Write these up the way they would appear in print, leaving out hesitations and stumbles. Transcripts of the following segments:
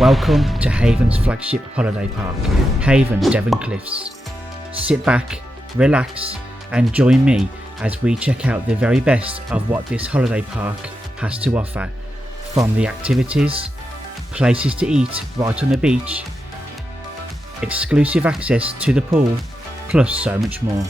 Welcome to Haven's flagship holiday park, Haven Devon Cliffs. Sit back, relax and join me as we check out the very best of what this holiday park has to offer, from the activities, places to eat right on the beach, exclusive access to the pool, plus so much more.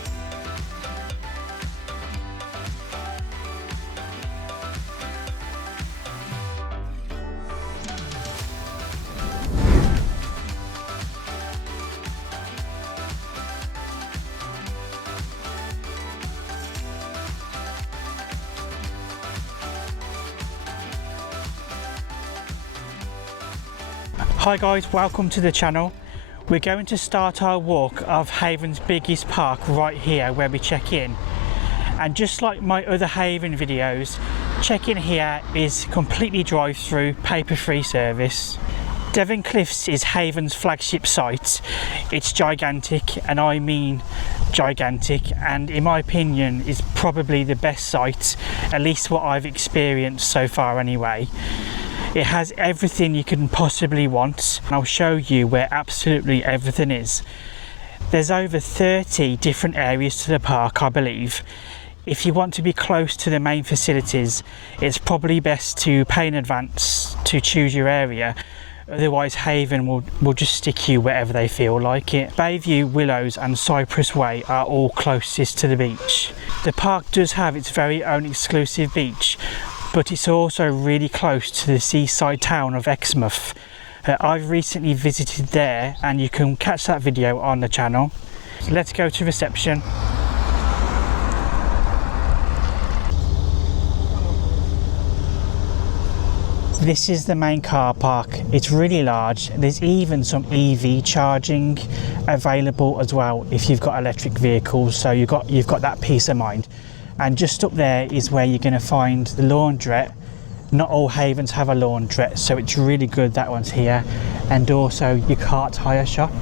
Hi guys, welcome to the channel. We're going to start our walk of Haven's biggest park right here where we check in. And just like my other Haven videos, check-in here is completely drive-through, paper-free service. Devon Cliffs is Haven's flagship site. It's gigantic, and I mean gigantic, and in my opinion is probably the best site, at least what I've experienced so far anyway. It has everything you can possibly want, and I'll show you where absolutely everything is. There's over 30 different areas to the park, I believe. If you want to be close to the main facilities, it's probably best to pay in advance to choose your area. Otherwise Haven will just stick you wherever they feel like it. Bayview, Willows and Cypress Way are all closest to the beach. The park does have its very own exclusive beach, but it's also really close to the seaside town of Exmouth. I've recently visited there and you can catch that video on the channel. So let's go to reception. This is the main car park. It's really large. There's even some EV charging available as well if you've got electric vehicles, so you've got that peace of mind. And just up there is where you're going to find the laundrette. Not all Havens have a laundrette, so it's really good that one's here. And also your cart hire shop.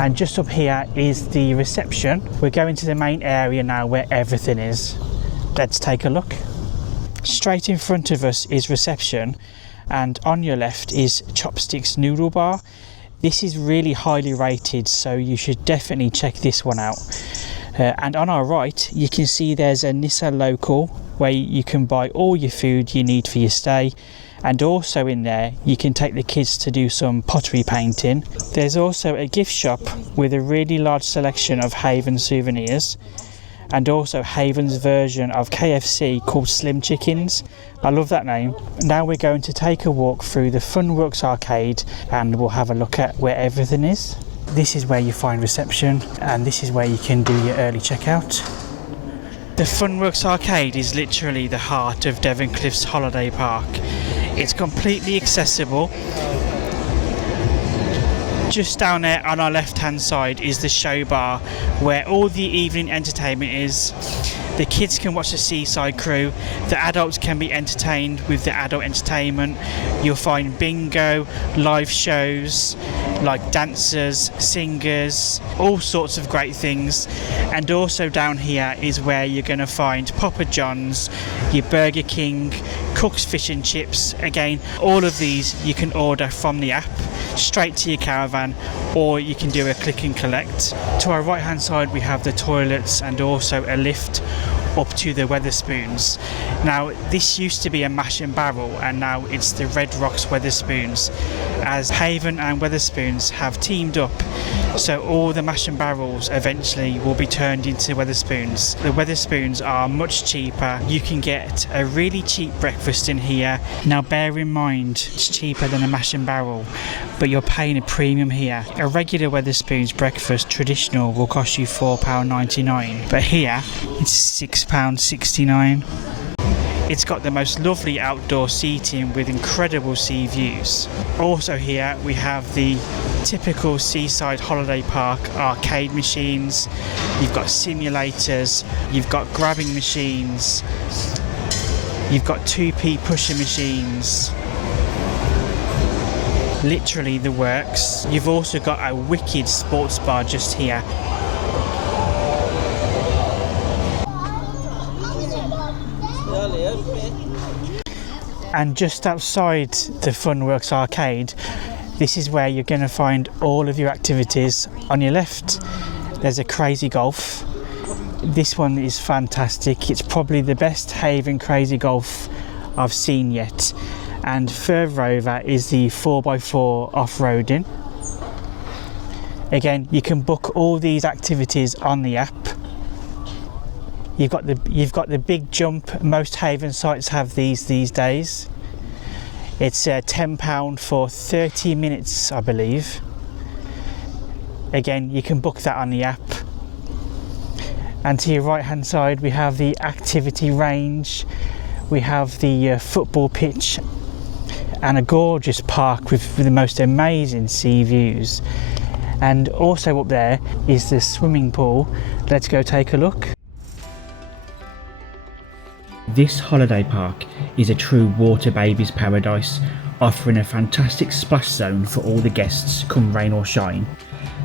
And just up here is the reception. We're going to the main area now where everything is. Let's take a look. Straight in front of us is reception, and on your left is Chopsticks Noodle Bar. This is really highly rated, so you should definitely check this one out. And on our right you can see there's a Nissa Local where you can buy all your food you need for your stay, and also in there you can take the kids to do some pottery painting. There's also a gift shop with a really large selection of Haven souvenirs, and also Haven's version of KFC called Slim Chickens. I love that name. Now we're going to take a walk through the Funworks Arcade and we'll have a look at where everything is. This is where you find reception, and this is where you can do your early checkout. The Funworks Arcade is literally the heart of Devon Cliffs Holiday Park. It's completely accessible. Just down there on our left hand side is the show bar where all the evening entertainment is. The kids can watch the Seaside Crew, the adults can be entertained with the adult entertainment. You'll find bingo, live shows like dancers, singers, all sorts of great things. And also down here is where you're going to find Papa John's, your Burger King, Cook's Fish and Chips. Again, all of these you can order from the app straight to your caravan, or you can do a click and collect. To our right hand side we have the toilets and also a lift up to the Wetherspoons. Now this used to be a mash and barrel, and now it's the Redrock's Wetherspoons, as Haven and Wetherspoons have teamed up, so all the mash and barrels eventually will be turned into Wetherspoons. The Wetherspoons are much cheaper. You can get a really cheap breakfast in here. Now bear in mind it's cheaper than a mash and barrel, but you're paying a premium here. A regular Wetherspoons breakfast traditional will cost you £4.99, but here it's £6.69. It's got the most lovely outdoor seating with incredible sea views. Also here we have the typical seaside holiday park arcade machines. You've got simulators, you've got grabbing machines, you've got 2p pusher machines. Literally the works. You've also got a wicked sports bar just here. And just outside the Funworks Arcade, this is where you're going to find all of your activities. On your left, there's a crazy golf. This one is fantastic. It's probably the best Haven crazy golf I've seen yet. And further over is the 4x4 off-roading. Again, you can book all these activities on the app. You've got the big jump. Most Haven sites have these days. It's £10 for 30 minutes, I believe. Again, you can book that on the app. And to your right hand side, we have the activity range. We have the football pitch and a gorgeous park with the most amazing sea views. And also up there is the swimming pool. Let's go take a look. This holiday park is a true water baby's paradise, offering a fantastic splash zone for all the guests, come rain or shine.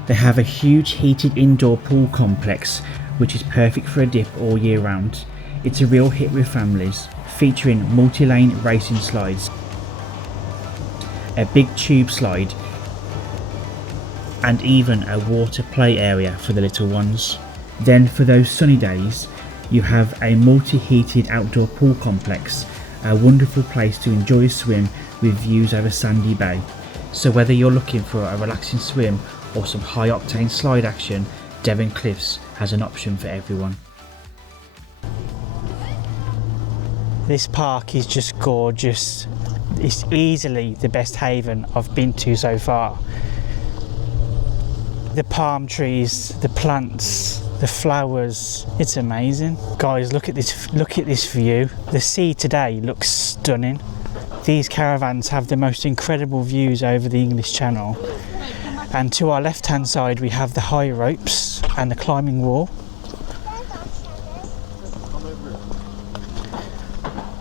They have a huge heated indoor pool complex, which is perfect for a dip all year round. It's a real hit with families, featuring multi-lane racing slides, a big tube slide, and even a water play area for the little ones. Then for those sunny days, you have a multi-heated outdoor pool complex, a wonderful place to enjoy a swim with views over Sandy Bay. So whether you're looking for a relaxing swim or some high octane slide action, Devon Cliffs has an option for everyone. This park is just gorgeous. It's easily the best Haven I've been to so far. The palm trees, the plants, the flowers, it's amazing. Guys, look at this view. The sea today looks stunning. These caravans have the most incredible views over the English Channel. And to our left hand side we have the high ropes and the climbing wall.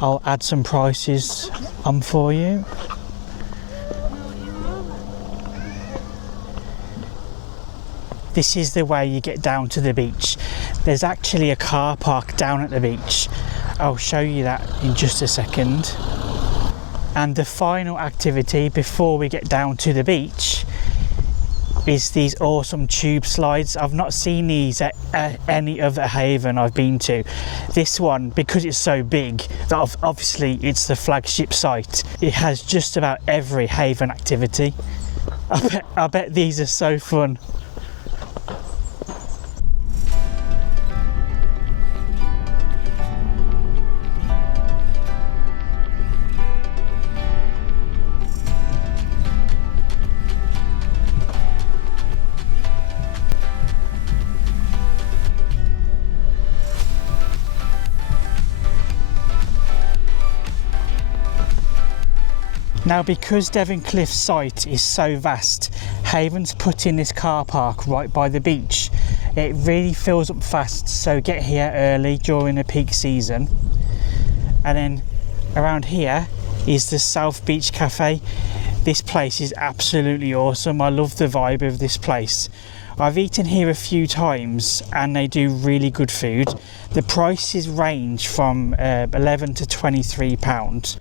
I'll add some prices on for you. This is the way you get down to the beach. There's actually a car park down at the beach. I'll show you that in just a second. And the final activity before we get down to the beach is these awesome tube slides. I've not seen these at any other Haven I've been to. This one, because it's so big, that obviously it's the flagship site, it has just about every Haven activity. I bet these are so fun. Now, because Devon Cliffs site is so vast, Haven's put in this car park right by the beach. It really fills up fast, so get here early during the peak season. And then around here is the South Beach Café. This place is absolutely awesome. I love the vibe of this place. I've eaten here a few times and they do really good food. The prices range from £11 to £23.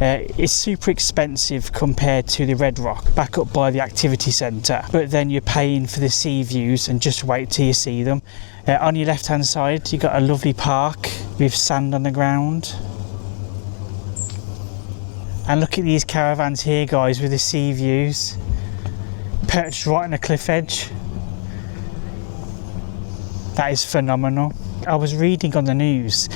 It's super expensive compared to the Redrock back up by the activity centre, but then you're paying for the sea views and just wait till you see them. On your left hand side you've got a lovely park with sand on the ground. And look at these caravans here, guys, with the sea views, perched right on the cliff edge. That is phenomenal. I was reading on the news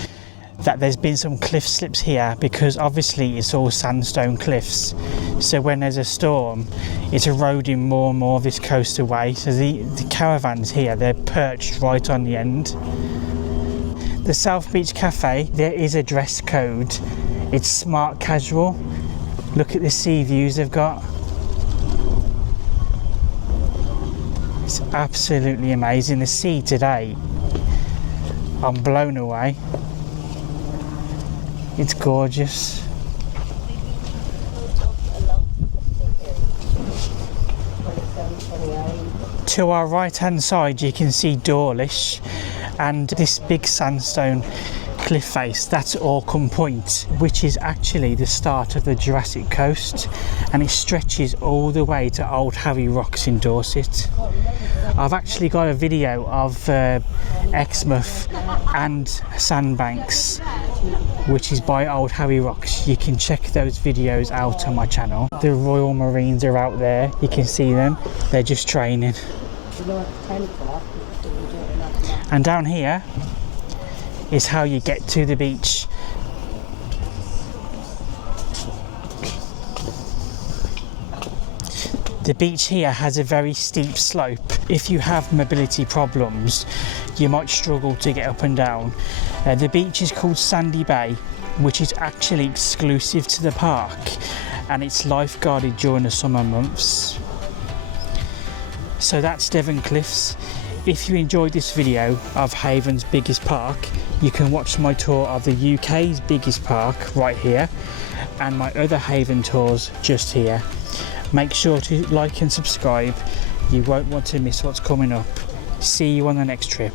that there's been some cliff slips here because obviously it's all sandstone cliffs, so when there's a storm it's eroding more and more of this coast away. So the caravans here, they're perched right on the end. The South Beach Café, there is a dress code. It's smart casual. Look at the sea views they've got. It's absolutely amazing. The sea today, I'm blown away. It's gorgeous. To our right hand side you can see Dawlish and this big sandstone cliff face, that's Orcombe Point, which is actually the start of the Jurassic Coast, and it stretches all the way to Old Harry Rocks in Dorset. I've actually got a video of Exmouth and Sandbanks, which is by Old Harry Rocks. You can check those videos out on my channel. The Royal Marines are out there, you can see them, they're just training. And down here is how you get to the beach. The beach here has a very steep slope. If you have mobility problems, you might struggle to get up and down. The beach is called Sandy Bay, which is actually exclusive to the park, and it's lifeguarded during the summer months. So that's Devon Cliffs. If you enjoyed this video of Haven's biggest park, you can watch my tour of the UK's biggest park right here, and my other Haven tours just here. Make sure to like and subscribe, you won't want to miss what's coming up. See you on the next trip.